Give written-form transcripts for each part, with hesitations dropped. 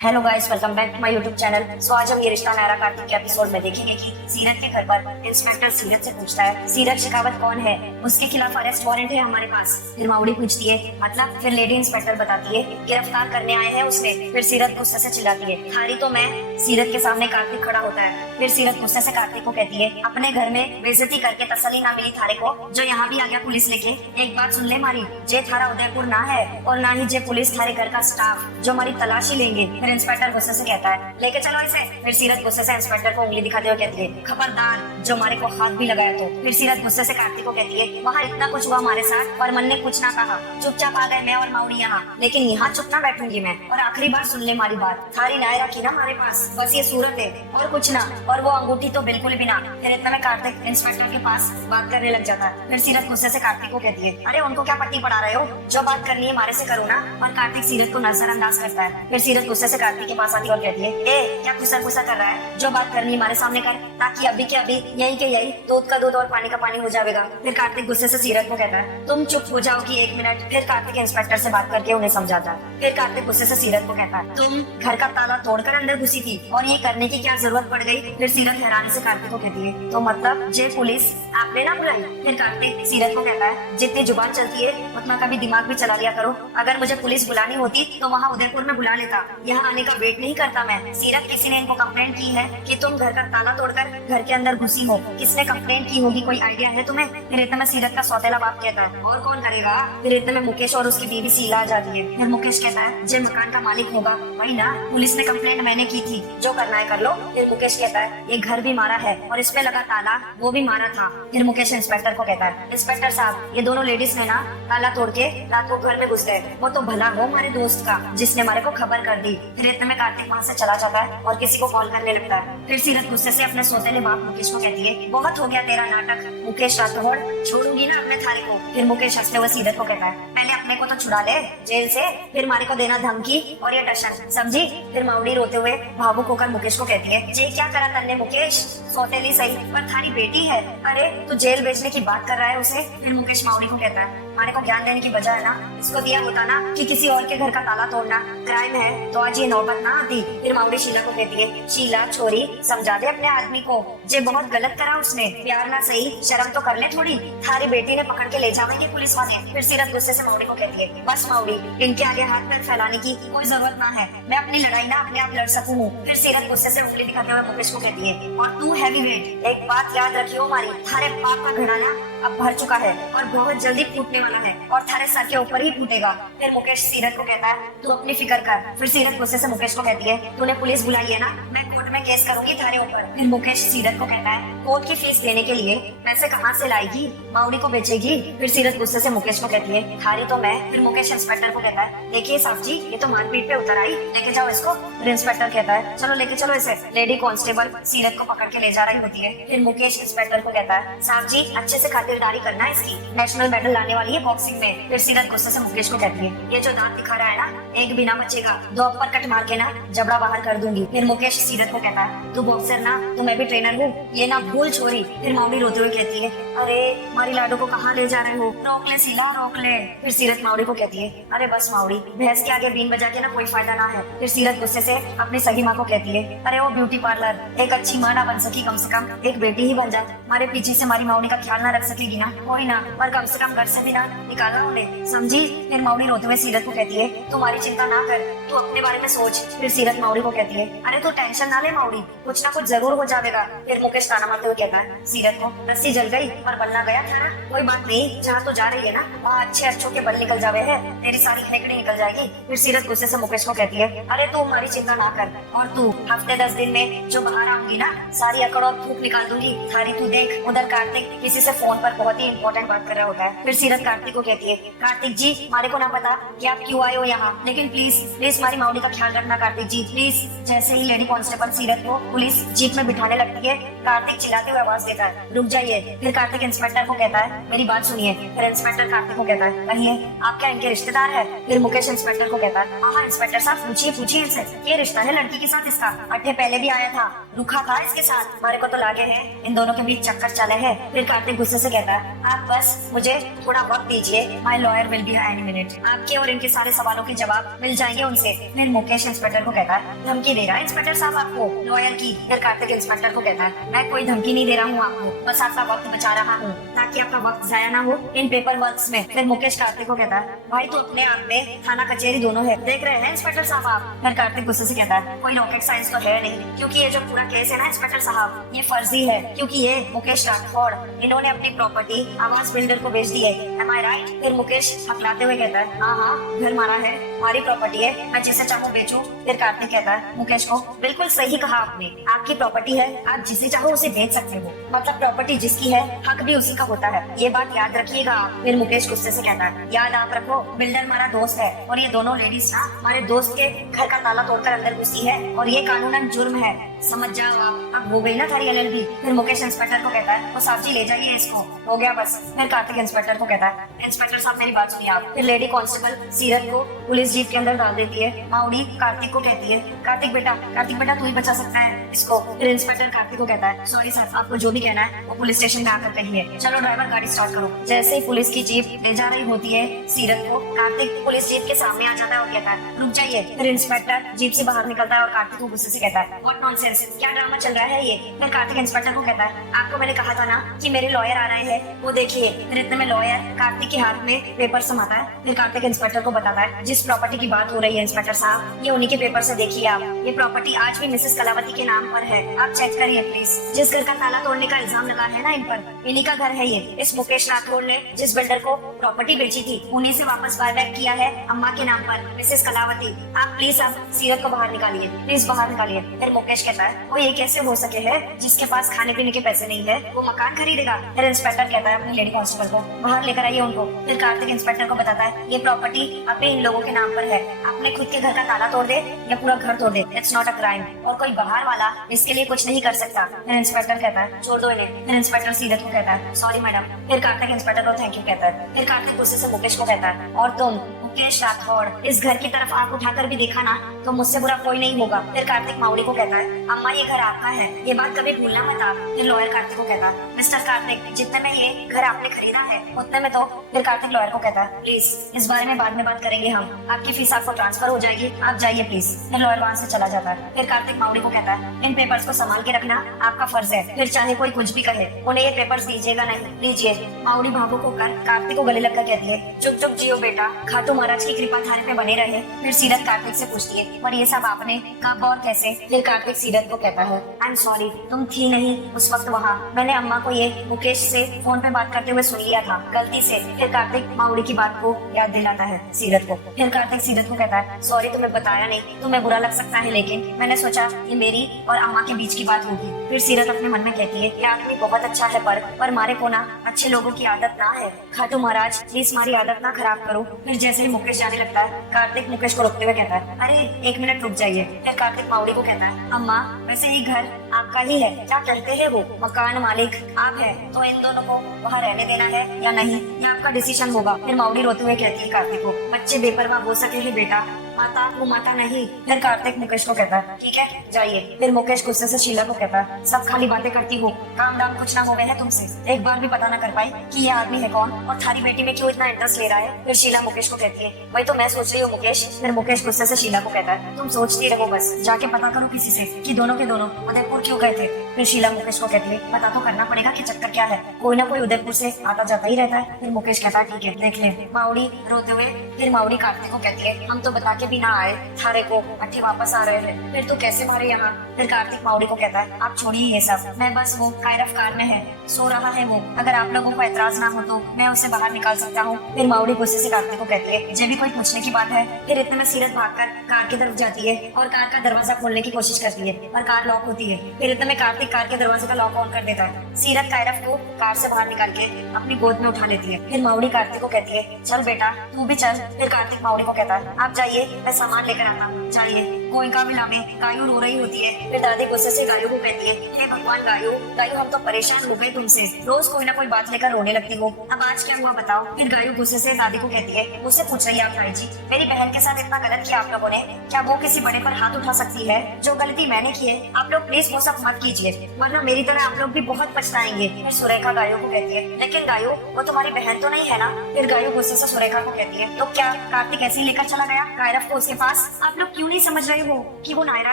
Hello guys, welcome back to my YouTube channel. So आज हम ये रिश्ता नायरा कार्तिक के एपिसोड में देखेंगे कि सीरत के घर पर इंस्पेक्टर सीरत से पूछता है सीरत शेखावत कौन है, उसके खिलाफ अरेस्ट वारंट है हमारे पास। फिर माउडी पूछती है मतलब, फिर लेडी इंस्पेक्टर बताती है गिरफ्तार करने आए हैं उसने। फिर सीरत गुस्से से चिल्लाती है थारी तो मैं। सीरत के सामने कार्तिक खड़ा होता है। फिर सीरत गुस्से से कार्तिक को कहती है अपने घर में बेइज्जती करके तसल्ली ना मिली थारे को, जो यहाँ भी आ गया पुलिस लेके। एक बात सुन ले मारी, जे थारा उदयपुर ना है और ना ही जे पुलिस थारे घर का स्टाफ जो हमारी तलाशी लेंगे। फिर इंस्पेक्टर गुस्से से कहता है लेके चलो इसे। फिर सीरत गुस्से से इंस्पेक्टर को उंगली दिखाते हुए कहती है खबरदार जो हमारे को हाथ भी लगाया तो। फिर सीरत गुस्से से कार्तिक को कहती है वहाँ इतना कुछ हुआ हमारे साथ पर मन ने कुछ ना कहा, चुपचाप आ गए मैं और माउडी यहाँ, लेकिन यहाँ चुप ना बैठूंगी मैं। और आखिरी बार सुन ले हमारी बात, थारी नायरा की ना हमारे पास बस ये सूरत है और कुछ ना, और वो अंगूठी तो बिल्कुल भी ना। फिर इतना में कार्तिक इंस्पेक्टर के पास बात करने लग जाता है। फिर सीरत गुस्से से कार्तिक को कहती है अरे उनको क्या पट्टी पढ़ा रहे हो, जो बात करनी है हमारे से करो ना। और कार्तिक सीरत को नजरअंदाज करता है। फिर सीरत गुस्से से कार्तिक के पास आती है और कहती है ए क्या गुस्सा गुस्सा कर रहा है, जो बात करनी है हमारे सामने कर, ताकि अभी के अभी यही के यही दूध का दूध और पानी का पानी हो जाएगा। फिर कार्तिक गुस्से से सीरत को कहता है तुम चुप हो जाओगी एक मिनट। फिर कार्तिक इंस्पेक्टर से बात करके उन्हें समझाता है। फिर कार्तिक गुस्से से सीरत को कहता है तुम घर का ताला तोड़कर अंदर घुसी थी और ये करने की क्या जरूरत पड़ गई। फिर सीरत हैरानी से कार्तिक को कहती है तो मतलब जे पुलिस आपने ना बुलाई। फिर कार्तिक सीरत को कहता है जितनी जुबान चलती है उतना कभी दिमाग भी चला लिया करो, अगर मुझे पुलिस बुलानी होती तो वहाँ उदयपुर में बुला लेता, यहाँ आने का वेट नहीं करता मैं। सीरत किसी ने इनको कंप्लेंट की है कि तुम घर का ताला तोड़कर घर के अंदर घुसी हो, किसने कंप्लेंट की होगी, कोई आइडिया है तुम्हें। फिर इतने में सीरत का सौतेला बाप कहता है और कौन करेगा। फिर इतने में मुकेश और उसकी बीवी शीला आ जाती है। फिर मुकेश कहता है जो मकान का मालिक होगा वही ना, पुलिस ने कंप्लेंट मैंने की थी, जो करना है कर लो। फिर मुकेश कहता है ये घर भी मारा है और इसमें लगा ताला वो भी मारा था। फिर मुकेश इंस्पेक्टर को कहता है इंस्पेक्टर साहब ये दोनों लेडीज ने ना ताला तोड़ के रात को घर में घुस गए, वो तो भला हो हमारे दोस्त का जिसने हमारे को खबर कर दी। फिर इतने में कार्तिक वहाँ से चला जाता है और किसी को कॉल करने लगता है। फिर सीरत गुस्से से अपने सोतेले बाप मुकेश को कहती है बहुत हो गया तेरा नाटक मुकेश राठौड़, छोड़ूंगी ना अपने थारे को। फिर मुकेश हंसते हुए सीरत को कहता है पहले अपने को तो छुड़ा ले जेल से, फिर मारे को देना धमकी और ये टशन, समझी। फिर माउडी रोते हुए भावुक होकर मुकेश को कहती है जे क्या करा तन्ने मुकेश, सौतेली सही पर थारी बेटी है, अरे तू जेल भेजने की बात कर रहा है उसे। फिर मुकेश माउडी को कहता है हमारे को ज्ञान देने की बजाय ना इसको दिया होता ना कि किसी और के घर का ताला तोड़ना क्राइम है तो आज ये नौबत ना आती। फिर माउडी शीला को कहती है शीला छोरी समझा दे अपने आदमी को, जे बहुत गलत करा उसने, प्यार ना सही शर्म तो कर ले थोड़ी, थारी बेटी ने पकड़ के ले जाएंगे पुलिस वाले। फिर सीरत गुस्से से माउडी को कहती है बस माउडी इनके आगे हाथ पैर फैलाने की कोई जरूरत ना है, मैं अपनी लड़ाई ना अपने आप लड़ सकूं। फिर सीरत गुस्से से उंगली दिखाते हुए मुकेश को कहती है और तू हैवी वेट, एक बात याद रखियो हमारी, थारे बाप का घड़ा ना अब भर चुका है और बहुत जल्दी फूटने वाला है और थारे सर के ऊपर ही फूटेगा। फिर मुकेश सीरत को कहता है तू अपनी फिक्र कर। फिर सीरत गुस्से से मुकेश को कहती है तूने पुलिस बुलाई है ना, मैं कोर्ट में केस करूंगी थारे ऊपर। फिर मुकेश सीरत को कहता है कोर्ट की फीस देने के लिए पैसे कहाँ से लाएगी, माउडी को बेचेगी। फिर सीरत गुस्से से मुकेश को कहती है थारी तो मैं। फिर मुकेश इंस्पेक्टर को कहता है देखिए साहब जी ये तो मारपीट पे उतर आई, लेके जाओ इसको। फिर इंस्पेक्टर कहता है चलो लेके चलो इसे। लेडी कांस्टेबल सीरत को पकड़ के ले जा रही होती है। फिर मुकेश इंस्पेक्टर को कहता है साहब जी अच्छे से खातिरदारी करना है इसकी, नेशनल मेडल लाने वाली है बॉक्सिंग में। फिर सीरत गुस्से से मुकेश को कहती है ये जो दांत दिखा रहा है ना एक बिना बचेगा, दो अपर कट मार के ना जबड़ा बाहर कर दूंगी। फिर मुकेश सीरत को कहता है तू बॉक्सर ना, तो मैं भी ट्रेनर हूँ, ये ना भूल छोरी। फिर माउडी रोते हुए कहती है अरे मारी लाडो को कहाँ ले जा रहे हो, रोक ले सीला रोक ले। फिर सीरत माउडी को कहती है अरे बस माउडी भैंस के आगे बीन बजा के ना कोई फायदा ना है। फिर सीरत गुस्से से अपनी सगी माँ को कहती है अरे वो ब्यूटी पार्लर, एक अच्छी माँ ना बन सकी कम से कम एक बेटी ही बन जाए, हमारे पीछे से हमारी माउडी का ख्याल ना रख सकेगी ना, कोई ना पर कम से कम घर से भी ना निकालना उन्हें, समझी। फिर माउडी रोते हुए सीरत को कहती है तुम्हारी चिंता ना कर, तू अपने बारे में सोच। फिर सीरत माउडी को कहती है अरे तू टेंशन ना ले माउडी, कुछ ना कुछ जरूर हो जाएगा। फिर मुकेश ताना मारते हुए कहता है सीरत को रस्सी जल गई पर बनना गया था ना, कोई बात नहीं, जहाँ तो जा रही है ना वहाँ अच्छे अच्छों के बल निकल जावे है, तेरी सारी हेकड़ी निकल जाएगी। फिर सीरत गुस्से से मुकेश को कहती है अरे तू हमारी चिंता ना कर, और तू हफ्ते 10 दिन में जो बाहर आऊंगी ना सारी अकड़ और फूक निकाल दूंगी थारी, तू देख। उधर कार्तिक किसी से फोन पर बहुत ही इंपॉर्टेंट बात कर रहा होता है। फिर सीरत कार्तिक को कहती है कार्तिक जी हमारे को ना पता कि आप क्यों आए हो यहाँ, लेकिन प्लीज प्लीज हमारी माउडी का ख्याल रखना कार्तिक जी प्लीज। जैसे ही लेडी कांस्टेबल सीरत को पुलिस जीप में बिठाने लगती है कार्तिक चिल्लाते हुए आवाज देता है रुक जाइए। फिर कार्तिक इंस्पेक्टर को कहता है मेरी बात सुनिए। फिर इंस्पेक्टर कार्तिक को कहता है कहिए आप क्या इनके रिश्तेदार है। फिर मुकेश इंस्पेक्टर को कहता है हाँ इंस्पेक्टर साहब पूछिए पूछिए इनसे, ये रिश्ता है लड़की के साथ इसका, अट्ठे पहले भी आया था, रुखा था इसके साथ, हमारे को तो लागे है इन दोनों के बीच चक्कर चले हैं। फिर कार्तिक गुस्से से कहता है आप बस मुझे थोड़ा वक्त दीजिए, my lawyer will be any minute, आपके और इनके सारे सवालों के जवाब मिल जाएंगे उनसे। से। फिर मुकेश इंस्पेक्टर को कहता है, धमकी दे रहा है इंस्पेक्टर साहब आपको, लॉयर की। फिर कार्तिक इंस्पेक्टर को कहता है, मैं कोई धमकी नहीं दे रहा हूँ आपको, बस आपका वक्त बचा रहा हूँ ताकि आपका वक्त जाया ना हो इन पेपर वर्क्स में। फिर मुकेश कार्तिक को कहता है, भाई तो अपने आप में थाना कचहरी दोनों है, देख रहे हैं इंस्पेक्टर साहब आप। फिर कार्तिक गुस्से से कहता है, कोई रॉकेट साइंस तो है नहीं, क्योंकि ये जो पूरा केस है ना इंस्पेक्टर साहब, ये फर्जी है, क्योंकि ये मुकेश राठौड़ इन्होंने अपनी प्रॉपर्टी आवास बिल्डर को बेच दी है। एम आई राइट? फिर मुकेश हकलाते हुए कहता है, हाँ घर मारा है, हमारी प्रॉपर्टी है, मैं जिसे चाहूँ बेचूं। फिर कार्तिक कहता है मुकेश को, बिल्कुल सही कहा आपने, आपकी प्रॉपर्टी है, आप जिसे चाहो उसे बेच सकते हो, मतलब प्रॉपर्टी जिसकी है हक भी उसी का होता है, ये बात याद रखिएगा आप। फिर मुकेश गुस्से से कहता है, याद आप रखो, बिल्डर हमारा दोस्त है और ये दोनों लेडीज ना हमारे दोस्त के घर का ताला तोड़कर अंदर घुसी है और ये कानूनन जुर्म है, समझ जाओ आप। अब हो गई ना थारी LLB। फिर मुकेश इंस्पेक्टर को कहता है, वो साहब जी ले जाइए इसको, हो गया बस। फिर कार्तिक इंस्पेक्टर को कहता है, इंस्पेक्टर साहब मेरी बात सुनिए आप। फिर लेडी कांस्टेबल सीरत को पुलिस जीप के अंदर डाल देती है। माउडी कार्तिक को कहती है, कार्तिक बेटा तू ही बचा सकता है इसको। फिर इंस्पेक्टर कार्तिक को कहता है, सॉरी सर, आपको जो भी कहना है वो पुलिस स्टेशन में आकर कहिए, चलो ड्राइवर गाड़ी स्टार्ट करो। जैसे ही पुलिस की जीप ले जा रही होती है सीरत को, कार्तिक पुलिस जीप के सामने आ जाता है और कहता है, रुक जाइए। फिर इंस्पेक्टर जीप से बाहर निकलता है और कार्तिक को गुस्से से कहता है, व्हाट नॉनसेंस, क्या ड्रामा चल रहा है ये। फिर कार्तिक इंस्पेक्टर को कहता है, आपको मैंने कहा था ना कि मेरे लॉयर आ रहे हैं, वो देखिए। फिर इतने में लॉयर कार्तिक के हाथ में पेपर समाता है। फिर कार्तिक इंस्पेक्टर को बताता है, जिस प्रॉपर्टी की बात हो रही है इंस्पेक्टर साहब, ये उन्हीं के पेपर से देखिए आप, ये प्रॉपर्टी आज भी मिसेस कलावती के नाम पर है, आप चेक करिए प्लीज। जिस घर का ताला तोड़ने का इल्जाम लगा है ना इन पर, इन्हीं का घर है ये। इस मुकेश राठौड़ ने जिस बिल्डर को प्रॉपर्टी बेची थी, उन्हीं से वापस बाय बैक किया है अम्मा के नाम पर, मिसेस कलावती। आप प्लीज आप सीरत को बाहर निकालिए, प्लीज बाहर निकालिए। फिर मुकेश कहता है, वो ये कैसे हो सके है, जिसके पास खाने पीने के पैसे नहीं है वो मकान खरीदेगा। फिर इंस्पेक्टर कहता है अपनी लेडी कांस्टेबल को, बाहर लेकर आइए उनको। फिर कार्तिक इंस्पेक्टर को बताता है, ये प्रॉपर्टी अपने इन लोगों के नाम पर है, अपने खुद के घर का ताला तोड़ दे या पूरा घर तोड़ दे, इट्स नॉट अ क्राइम, और कोई बाहर वाला इसके लिए कुछ नहीं कर सकता। फिर इंस्पेक्टर कहता है, छोड़ दो इन्हें। फिर इंस्पेक्टर सीरत को कहता है, सॉरी मैडम। फिर कार्तिक इंस्पेक्टर को थैंक यू कहता है। फिर कार्तिक गुस्से से मुकेश को कहता है, और तुम मुकेश राठौड़, इस घर की तरफ आंख उठाकर भी देखा ना तो मुझसे बुरा कोई नहीं होगा। फिर कार्तिक माउडी को कहता है, अम्मा ये घर आपका है, ये बात कभी भूलना मत आप। फिर लॉयर कार्तिक को कहता है, मिस्टर कार्तिक, जितने में ये घर आपने खरीदा है उतने में तो। फिर कार्तिक लॉयर को कहता है, प्लीज इस बारे में बाद में बात करेंगे हम, आपकी फीस आपको ट्रांसफर हो जाएगी, आप जाइए प्लीज। फिर लॉयर वहाँ से चला जाता है। फिर कार्तिक माउडी को कहता है, इन पेपर्स को संभाल के रखना आपका फर्ज है, फिर चाहे कोई कुछ भी कहे उन्हें ये पेपर्स दीजिएगा नहीं, लीजिए। माउडी भावुक होकर कार्तिक को गले लगकर कहती है, चुप चुप जियो बेटा, खाटू महाराज की कृपा थारे पे बने रहे। फिर सीरत कार्तिक से पूछती है, पर ये सब आपने कब और कैसे। फिर कार्तिक सीरत को कहता है, आई एम सॉरी, तुम थी नहीं उस वक्त वहाँ, मैंने अम्मा को ये मुकेश से फोन पे बात करते हुए सुन लिया था गलती से। फिर कार्तिक माउडी की बात को याद दिलाता है सीरत को। फिर कार्तिक सीरत को कहता है, सॉरी तुम्हें बताया नहीं, तुम्हें बुरा लग सकता है, लेकिन मैंने सोचा ये मेरी और अम्मा के बीच की बात होगी। फिर सीरत अपने मन में कहती है, ये आदमी बहुत अच्छा है, पर मारे को ना अच्छे लोगों की आदत ना है, खाटू महाराज प्लीज हमारी आदत ना खराब करो। फिर जैसे ही मुकेश जाने लगता है, कार्तिक मुकेश को रोकते हुए कहता है, अरे एक मिनट रुक जाइए। फिर कार्तिक माउडी को कहता है, अम्मा वैसे ये घर आपका ही है, क्या कहते हैं वो, मकान मालिक आप है, तो इन दोनों को वहाँ रहने देना है या नहीं, ये आपका डिसीजन होगा। फिर माउडी रोते हुए कहती है कार्तिक को, बच्चे बेपरवाह हो सके है बेटा, माता वो माता नहीं। फिर कार्तिक मुकेश को कहता है, ठीक है जाइए। फिर मुकेश गुस्से से शीला को कहता है, सब खाली बातें करती हो, काम दाम कुछ ना हो गए है तुमसे, एक बार भी पता ना कर पाई कि ये आदमी है कौन और थारी बेटी में क्यों इतना इंटरेस्ट ले रहा है। फिर शीला मुकेश को कहती है, वही तो मैं सोच रही हूँ मुकेश। फिर मुकेश गुस्से से शीला को कहता है, तुम सोचती रहो बस, जाके पता करो किसी से कि दोनों के दोनों उदयपुर क्यों गए थे। फिर शीला मुकेश को कहती है, पता तो करना पड़ेगा कि चक्कर क्या है, कोई ना कोई उदयपुर से आता जाता ही रहता है। फिर मुकेश कहता है, ठीक है देख ले। माउडी रोते हुए फिर माउडी कार्तिक को कहती है, हम तो बता के भी ना आए थारे को, अट्ठे वापस आ रहे हैं, फिर तू कैसे मारे यहाँ। फिर कार्तिक माउडी को कहता है, आप छोड़िए ये सब, मैं बस वो कायरफ कार में है, सो रहा है वो, अगर आप लोगों को एतराज ना हो तो मैं उसे बाहर निकाल सकता हूँ। फिर माउडी गुस्से से कार्तिक को कहती है, जब भी कोई पूछने की बात है। फिर इतने में सीरत भागकर कार की तरफ जाती है और कार का दरवाजा खोलने की कोशिश करती है, पर कार लॉक होती है। फिर इतने में कार्तिक कार के दरवाजे का लॉक ऑन कर देता है। सीरत कायरफ को कार से बाहर निकाल के अपनी गोद में उठा लेती है। फिर माउडी कार्तिक को कहती है, चल बेटा तू भी चल। फिर कार्तिक माउडी को कहता है, आप जाइए मैं सामान लेकर आता हूँ, जाइए। गोइंका विला में गायू रो रही होती है। फिर दादी गुस्से से गायू को कहती है, हे भगवान गायू, गायू हम तो परेशान हो गए तुमसे, रोज कोई ना कोई बात लेकर रोने लगती हो, अब आज क्या हुआ बताओ। फिर गायू गुस्से से दादी को कहती है, मुझसे पूछ रही है आप ताई जी, मेरी बहन के साथ इतना गलत किया आप लोगों ने, क्या वो किसी बड़े पर हाथ उठा सकती है? जो गलती मैंने की है आप लोग प्लीज वो सब मत कीजिए, वरना मेरी तरह आप लोग भी बहुत पछताएंगे। फिर सुरेखा गायू को कहती है, लेकिन गायू वो तुम्हारी बहन तो नहीं है ना? फिर गायू गुस्से से सुरेखा को कहती है, तो क्या कार्तिक ऐसे ही लेकर चला गया कायरव को उसके पास? आप लोग क्यों नहीं समझ रहे हो कि वो नायरा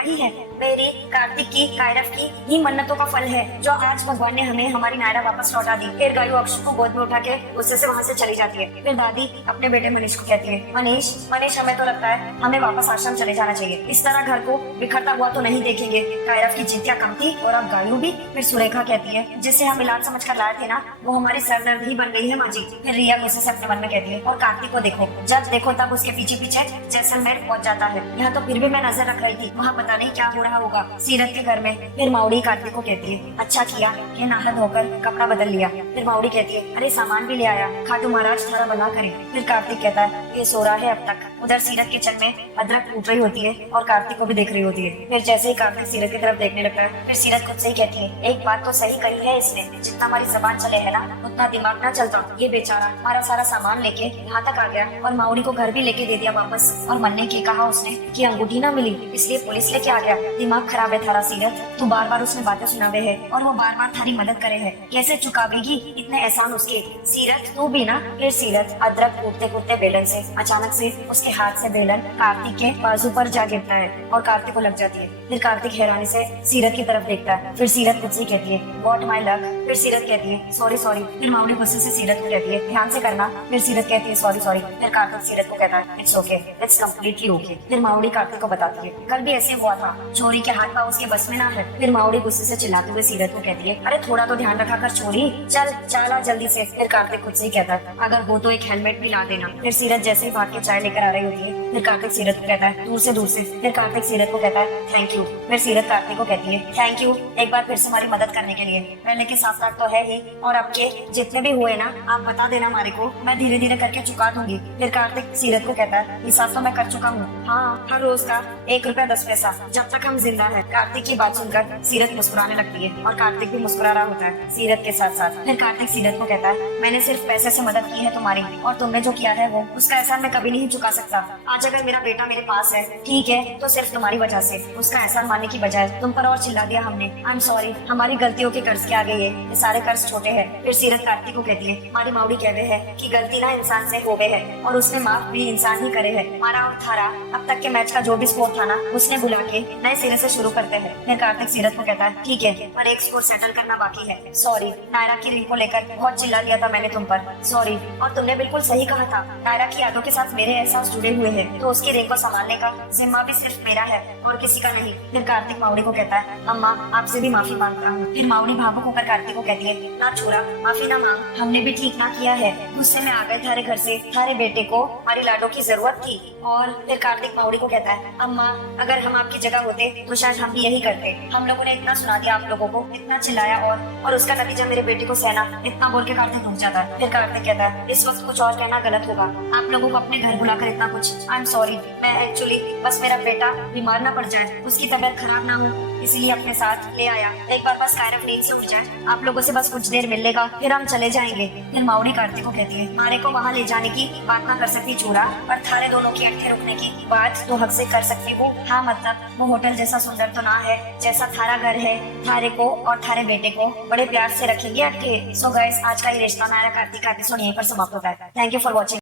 ही है? मेरी, कार्तिक की, कायरव की ही मन्नतों का फल है जो आज भगवान ने हमें हमारी नायरा वापस लौटा दी। फिर गायू अक्षु को गोद में उठा के गुस्से से वहाँ से चली जाती है। फिर दादी अपने बेटे मनीष को कहती है, मनीष मनीष हमें तो लगता है हमें वापस आश्रम चले जाना चाहिए, इस तरह घर को बिखरता हुआ तो नहीं देखेंगे। कायरव की जिद्दियां कम थी और अब गायू भी। फिर सुरेखा कहती है, जिससे हम इलाज समझ कर लाए थे ना, वो हमारी सरदर्द ही बन गई है माँ जी। फिर रिया गुस्से से अपने मन में कहती है, और कार्तिक को देखो, जब देखो तब उसके पीछे पीछे जैसलमेर पहुंच जाता है, यहाँ तो फिर भी मैं नजर रख रही थी, वहाँ पता नहीं क्या हो रहा होगा सीरत के घर में। फिर माउड़ी कार्तिक को कहती है, अच्छा किया कि नहा धोकर कपड़ा बदल लिया। फिर माउड़ी कहती है, अरे सामान भी ले आया, खाटू महाराज थारा बना करे। फिर कार्तिक कहता है, ये सो रहा है अब तक। उधर सीरत किचन में अदरक कूट रही होती है और कार्तिक को भी देख रही होती है। फिर जैसे ही कार्तिक सीरत की तरफ देखने लगता है, फिर सीरत खुद से ही कहती है, एक बात तो सही कही है इसने, जितना हमारी जबान चले है ना उतना दिमाग ना चलता। ये बेचारा हमारा सारा सामान लेके यहाँ तक आ गया और माउड़ी को घर भी लेके दे दिया वापस, और मन्ने के कहा उसने कि अंगूठी ना मिली इसलिए पुलिस लेके आ गया। दिमाग खराब है थारा सीरत, तू बार बार उसने बातें सुनावे है और वो बार बार थारी मदद करे है, कैसे चुकावेगी इतने एहसान उसके? सीरत तू भी ना। फिर सीरत अदरक कूटते कूटते बेलन से अचानक से उसके हाथ से बेलन कार्तिक के बाजू पर जा गिरता है और कार्तिक को लग जाती है। फिर कार्तिक हैरानी से सीरत की तरफ देखता है। फिर सीरत खुद से कहती है, व्हाट माय लक। फिर सीरत कहती है, सॉरी सॉरी। फिर माउली गुस्से से सीरत को कहती है, ध्यान से करना। फिर सीरत कहती है, सॉरी सॉरी। फिर कार्तिक सीरत को कहता है, it's okay, it's completely okay. फिर माउली कार्तिक को बताती है, कल भी ऐसे हुआ था, चोरी के हाथ पाँव उसके बस में ना है। फिर माउली गुस्से से चिल्लाते हुए सीरत को कहती है, अरे थोड़ा तो ध्यान रखा कर छोरी, चल चला जल्दी से। फिर कार्तिक खुद से ही कहता है, अगर हो तो एक हेलमेट भी ला देना। फिर सीरत जैसे ही भाग के चाय लेकर आ रही होती है, फिर कार्तिक सीरत को कहता है, दूर से दूर से। फिर कार्तिक सीरत को कहता है, थैंक यू। फिर सीरत कार्तिक को कहती है, थैंक यू एक बार फिर से हमारी मदद करने के लिए। पहले के 7 लाख तो है ही, और आपके जितने भी हुए ना आप बता देना हमारे को, मैं धीरे धीरे करके चुका दूंगी। फिर कार्तिक सीरत को कहता है, हिसाब तो मैं कर चुका हूँ, हाँ हर रोज का 1 रुपया 10 पैसा जब तक हम जिंदा है। कार्तिक की बात सुनकर सीरत मुस्कुराने लगती है और कार्तिक भी मुस्कुरा रहा होता है सीरत के साथ साथ। फिर कार्तिक सीरत को कहता है, मैंने सिर्फ पैसे से मदद की है तुम्हारी, और तुमने जो किया है वो उसका एहसान मैं कभी नहीं चुका सकता। आज अगर मेरा बेटा मेरे पास है ठीक है, तो सिर्फ तुम्हारी वजह से, उसका एहसान मानने की बजाय तुम पर और चिल्ला दिया हमने। आई एम सॉरी, हमारी गलतियों के कर्ज के आगे ये सारे कर्ज छोटे हैं। फिर सीरत कार्तिक को कहती है, हमारी माउड़ी कहते हैं कि गलती ना इंसान से होवे है और उसने माफ भी इंसान ही करे है। हमारा और थारा अब तक के मैच का जो भी स्कोर था ना उसने बुला के नए सिरे से शुरू करते हैं। फिर कार्तिक सीरत को कहता है, ठीक है पर एक स्कोर सेटल करना बाकी है। सॉरी, नायरा की रिंग को लेकर बहुत चिल्ला दिया था मैंने तुम पर, सॉरी। और तुमने बिल्कुल सही कहा था, नायरा की यादों के साथ मेरे एहसास जुड़े हुए हैं, तो उसकी रिंग को संभालने का जिम्मा भी सिर्फ मेरा है और किसी का नहीं। फिर कार्तिक माउड़ी को कहता है, अम्मा आपसे भी माफी मांगता हूँ। फिर माउड़ी भावुक होकर कार्तिक को कहती है, ना छोरा माफी ना मांग, हमने भी ठीक ना किया है, गुस्से में आ गए थारे घर से, थारे बेटे को हमारी लाडो की जरूरत थी। और फिर कार्तिक माउड़ी को कहता है, अम्मा अगर हम आपकी जगह होते तो शायद हम भी यही करते। हम लोगों ने इतना सुना दिया आप लोगों को, इतना चिल्लाया और उसका नतीजा मेरे बेटे को सहना, इतना बोल के कार्तिक रुक जाता है। फिर कार्तिक कहता है, इस वक्त कुछ और कहना गलत होगा, आप लोगों को अपने घर बुलाकर इतना कुछ। आई एम सॉरी, मैं एक्चुअली बस मेरा बेटा बीमार ना पड़ जाए, उसकी तबीयत खराब ना हो इसीलिए अपने साथ ले आया। एक बार बस कायरव नींद से उठ जाए, आप लोगों से बस कुछ देर मिल लेगा, फिर हम चले जाएंगे। फिर माउड़ी कार्तिक को कहती है, मारे को वहाँ ले जाने की बात ना कर सकती चूड़ा, पर थारे दोनों की अटके रुकने की बात तो हक से कर सकती हूँ। हाँ मतलब वो होटल जैसा सुंदर तो ना है जैसा थारा घर है, थारे को और थारे बेटे को बड़े प्यार से रखेंगे अटके। सो गाइस, आज का ये रिश्ता नायरा कार्तिक का एपिसोड यहीं पर समाप्त होता है। Thank you for watching.